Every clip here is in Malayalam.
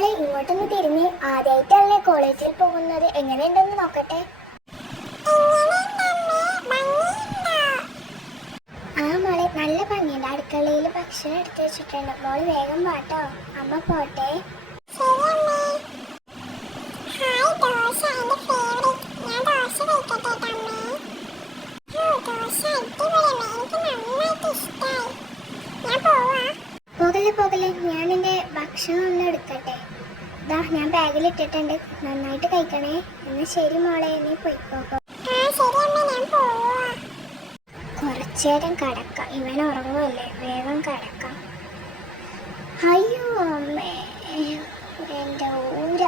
മോളെ ഇങ്ങോട്ടൊന്ന് തിരിഞ്ഞ്, ആദ്യമായിട്ടല്ലേ കോളേജിൽ പോകുന്നത്, എങ്ങനെയുണ്ടെന്ന് നോക്കട്ടെ. ആ മോളെ നല്ല ഭംഗിയുണ്ട്. അടുക്കളയിൽ ഭക്ഷണം എടുത്തു വെച്ചിട്ടുണ്ട്. മോള് വേഗം പാട്ടോ, അമ്മ പോട്ടെ. പോകല്ലേ പോകല്ലേ, ഞാൻ എൻ്റെ ഭക്ഷണം ഒന്ന് എടുക്കട്ടെ. ഇതാ ഞാൻ ബാഗിൽ ഇട്ടിട്ടുണ്ട്, നന്നായിട്ട് കഴിക്കണേ. എന്നാ ശരി മോളെ, നീ പോയിക്കോ. കുറച്ചേരം കിടക്കാം, ഇവൻ ഉറങ്ങുമല്ലേ, വേഗം കിടക്കാം. അയ്യോ അമ്മേ, എൻ്റെ ഊര,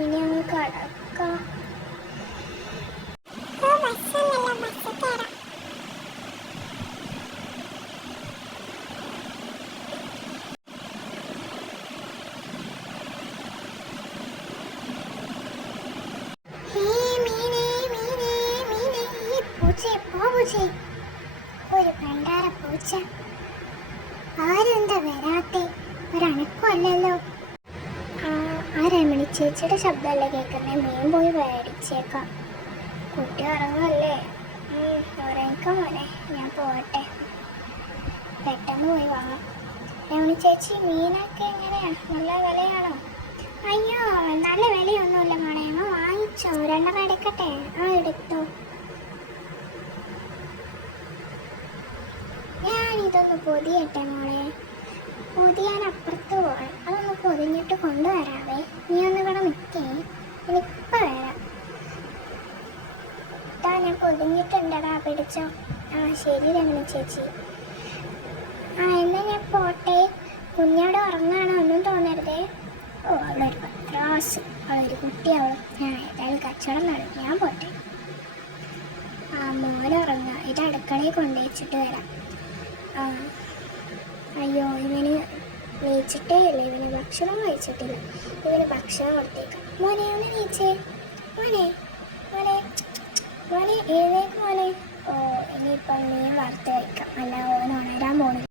ഇനി അങ്ങ് കിടക്കാം. ഒരു പണ്ടാര പൂച്ച, ആരെന്താ വരാത്തെ, ഒരണക്കമല്ലല്ലോ. ആ രമണി ചേച്ചിയുടെ ശബ്ദമല്ലേ കേൾക്കുന്നേ, മീൻ പോയി മേടിച്ചേക്കാം. കുട്ടി ഉറങ്ങുമല്ലേ, ഉറങ്ങിക്കോ മോനെ, ഞാൻ പോട്ടെ, പെട്ടെന്ന് പോയി വാങ്ങാം. രമണി ചേച്ചി, മീനൊക്കെ എങ്ങനെയാ, നല്ല വിലയാണോ? അയ്യോ നല്ല വിലയൊന്നുമില്ല മോളെ, അമ്മ വാങ്ങിച്ചോ, രണ്ടെണ്ണം എടുക്കട്ടെ? എടുത്തോ. ഞാനിതൊന്ന് പൊതിയട്ടെ മോളെ, പൊതിയാൻ അപ്പുറത്ത് പോകണം, അതൊന്ന് പൊതിഞ്ഞിട്ട് കൊണ്ടുവരാവേ. നീ ഒന്ന് ഇവിടെ നിൽക്കേ, എനിക്കിപ്പോൾ വരാം. ഞാൻ പൊതിഞ്ഞിട്ടുണ്ടടാ, പിടിച്ചോ. ശരി രമണി ചേച്ചി. എന്നാ ഞാൻ പോട്ടെ. കുഞ്ഞവിടെ ഉറങ്ങാണോ, ഒന്നും തോന്നരുതേ. അവളൊരു പത്രാസ്, അവളൊരു കുട്ടിയാവളും. ഞാൻ ഏതായാലും കച്ചവടം നടക്കും, ഞാൻ പോട്ടെ. മോനുറങ്ങുക, ഇത് അടുക്കളയിൽ കൊണ്ടുവച്ചിട്ട് വരാം. അയ്യോ ഇവന് നീച്ചിട്ടേ ഇല്ല, ഇവന് ഭക്ഷണം കഴിച്ചിട്ടില്ല. ഇവന് ഭക്ഷണം കൊടുത്തേക്കാം. മോനെ ഒന്ന് നീച്ചേ, മോനെ മോനെ മോനെ എഴുന്നേക്ക് മോനെ. ഇനിയിപ്പം മീൻ വറുത്ത് കഴിക്കാം, അല്ല ഓൻ ഉണരാൻ പോണില്ല.